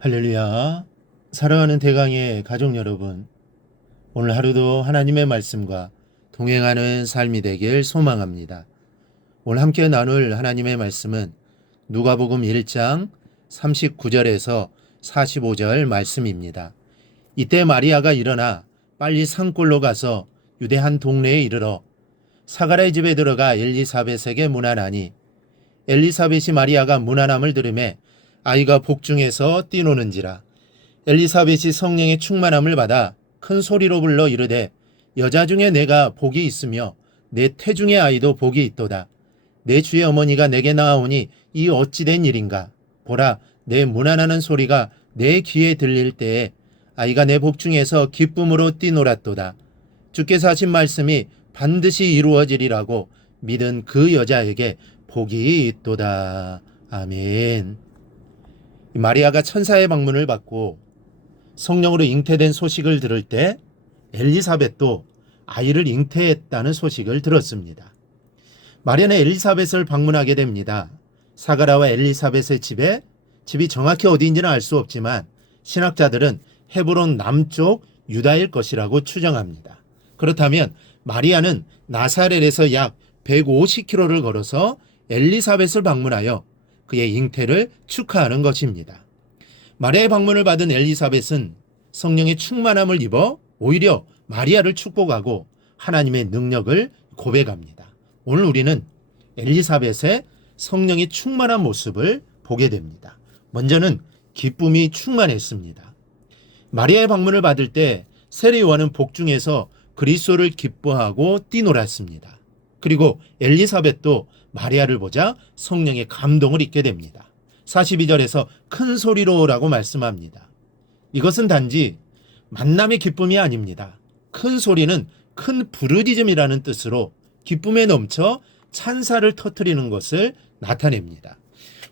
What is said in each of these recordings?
할렐루야. 사랑하는 대강의 가족 여러분, 오늘 하루도 하나님의 말씀과 동행하는 삶이 되길 소망합니다. 오늘 함께 나눌 하나님의 말씀은 누가복음 1장 39절에서 45절 말씀입니다. 이때 마리아가 일어나 빨리 산골로 가서 유대 한 동네에 이르러 사가랴의 집에 들어가 엘리사벳에게 문안하니, 엘리사벳이 마리아가 문안함을 들으매 아이가 복중에서 뛰노는지라. 엘리사벳이 성령의 충만함을 받아 큰 소리로 불러 이르되, 여자 중에 내가 복이 있으며 내 태중의 아이도 복이 있도다. 내 주의 어머니가 내게 나아오니 이 어찌 된 일인가. 보라, 내 문안하는 소리가 내 귀에 들릴 때에 아이가 내 복중에서 기쁨으로 뛰놀았도다. 주께서 하신 말씀이 반드시 이루어지리라고 믿은 그 여자에게 복이 있도다. 아멘. 마리아가 천사의 방문을 받고 성령으로 잉태된 소식을 들을 때 엘리사벳도 아이를 잉태했다는 소식을 들었습니다. 마리아는 엘리사벳을 방문하게 됩니다. 사가랴와 엘리사벳의 집이 정확히 어디인지는 알 수 없지만 신학자들은 헤브론 남쪽 유다일 것이라고 추정합니다. 그렇다면 마리아는 나사렛에서 약 150km를 걸어서 엘리사벳을 방문하여 그의 잉태를 축하하는 것입니다. 마리아의 방문을 받은 엘리사벳은 성령의 충만함을 입어 오히려 마리아를 축복하고 하나님의 능력을 고백합니다. 오늘 우리는 엘리사벳의 성령이 충만한 모습을 보게 됩니다. 먼저는 기쁨이 충만했습니다. 마리아의 방문을 받을 때 세례 요한은 복중에서 그리스도를 기뻐하고 뛰놀았습니다. 그리고 엘리사벳도 마리아를 보자 성령의 감동을 입게 됩니다. 42절에서 큰 소리로라고 말씀합니다. 이것은 단지 만남의 기쁨이 아닙니다. 큰 소리는 큰 부르짖음이라는 뜻으로 기쁨에 넘쳐 찬사를 터뜨리는 것을 나타냅니다.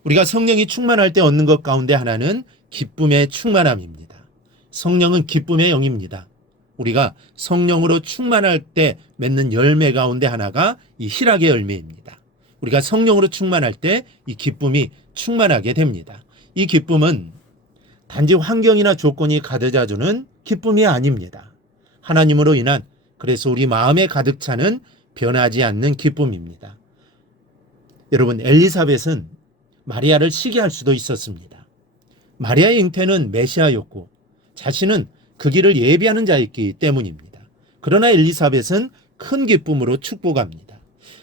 우리가 성령이 충만할 때 얻는 것 가운데 하나는 기쁨의 충만함입니다. 성령은 기쁨의 영입니다. 우리가 성령으로 충만할 때 맺는 열매 가운데 하나가 이 희락의 열매입니다. 우리가 성령으로 충만할 때 이 기쁨이 충만하게 됩니다. 이 기쁨은 단지 환경이나 조건이 가져다 주는 기쁨이 아닙니다. 하나님으로 인한, 그래서 우리 마음에 가득 차는 변하지 않는 기쁨입니다. 여러분, 엘리사벳은 마리아를 시기할 수도 있었습니다. 마리아의 잉태는 메시아였고 자신은 그 길을 예비하는 자였기 때문입니다. 그러나 엘리사벳은 큰 기쁨으로 축복합니다.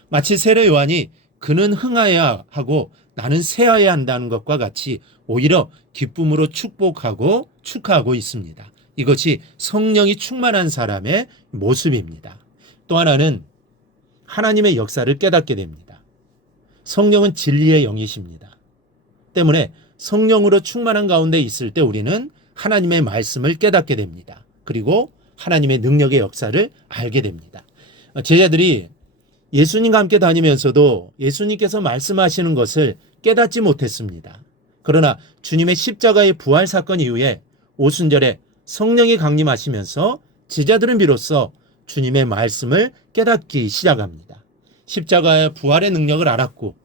마치 세례 요한이 그는 흥하여야 하고 나는 쇠하여야 한다는 것과 같이 오히려 기쁨으로 축복하고 축하하고 있습니다. 이것이 성령이 충만한 사람의 모습입니다. 또 하나는 하나님의 역사를 깨닫게 됩니다. 성령은 진리의 영이십니다. 때문에 성령으로 충만한 가운데 있을 때 우리는 하나님의 말씀을 깨닫게 됩니다. 그리고 하나님의 능력의 역사를 알게 됩니다. 제자들이 예수님과 함께 다니면서도 예수님께서 말씀하시는 것을 깨닫지 못했습니다. 그러나 주님의 십자가의 부활 사건 이후에 오순절에 성령이 강림하시면서 제자들은 비로소 주님의 말씀을 깨닫기 시작합니다. 십자가의 부활의 능력을 알았고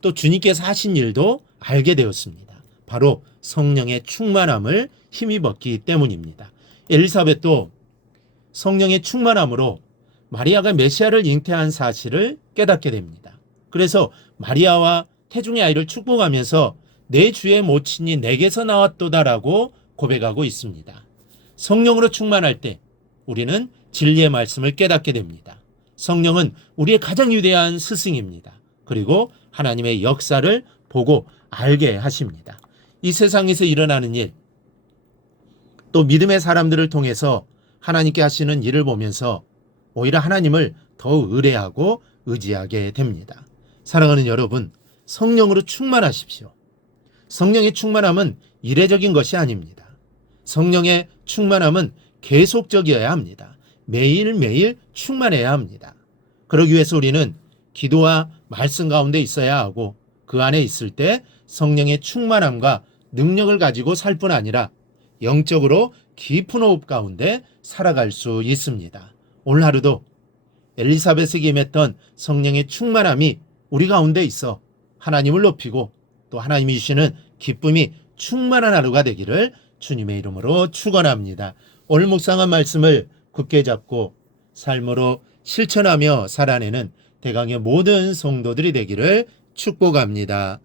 또 주님께서 하신 일도 알게 되었습니다. 바로 성령의 충만함을 힘입었기 때문입니다. 엘리사벳도 성령의 충만함으로 마리아가 메시아를 잉태한 사실을 깨닫게 됩니다. 그래서 마리아와 태중의 아이를 축복하면서 내 주의 모친이 내게서 나왔도다라고 고백하고 있습니다. 성령으로 충만할 때 우리는 진리의 말씀을 깨닫게 됩니다. 성령은 우리의 가장 위대한 스승입니다. 그리고 하나님의 역사를 보고 알게 하십니다. 이 세상에서 일어나는 일, 또 믿음의 사람들을 통해서 하나님께 하시는 일을 보면서 오히려 하나님을 더 의뢰하고 의지하게 됩니다. 사랑하는 여러분, 성령으로 충만하십시오. 성령의 충만함은 이례적인 것이 아닙니다. 성령의 충만함은 계속적이어야 합니다. 매일매일 충만해야 합니다. 그러기 위해서 우리는 기도와 말씀 가운데 있어야 하고 그 안에 있을 때 성령의 충만함과 능력을 가지고 살 뿐 아니라 영적으로 깊은 호흡 가운데 살아갈 수 있습니다. 오늘 하루도 엘리사벳에게 임했던 성령의 충만함이 우리 가운데 있어 하나님을 높이고 또 하나님이 주시는 기쁨이 충만한 하루가 되기를 주님의 이름으로 축원합니다. 오늘 묵상한 말씀을 굳게 잡고 삶으로 실천하며 살아내는 대강의 모든 성도들이 되기를 축복합니다.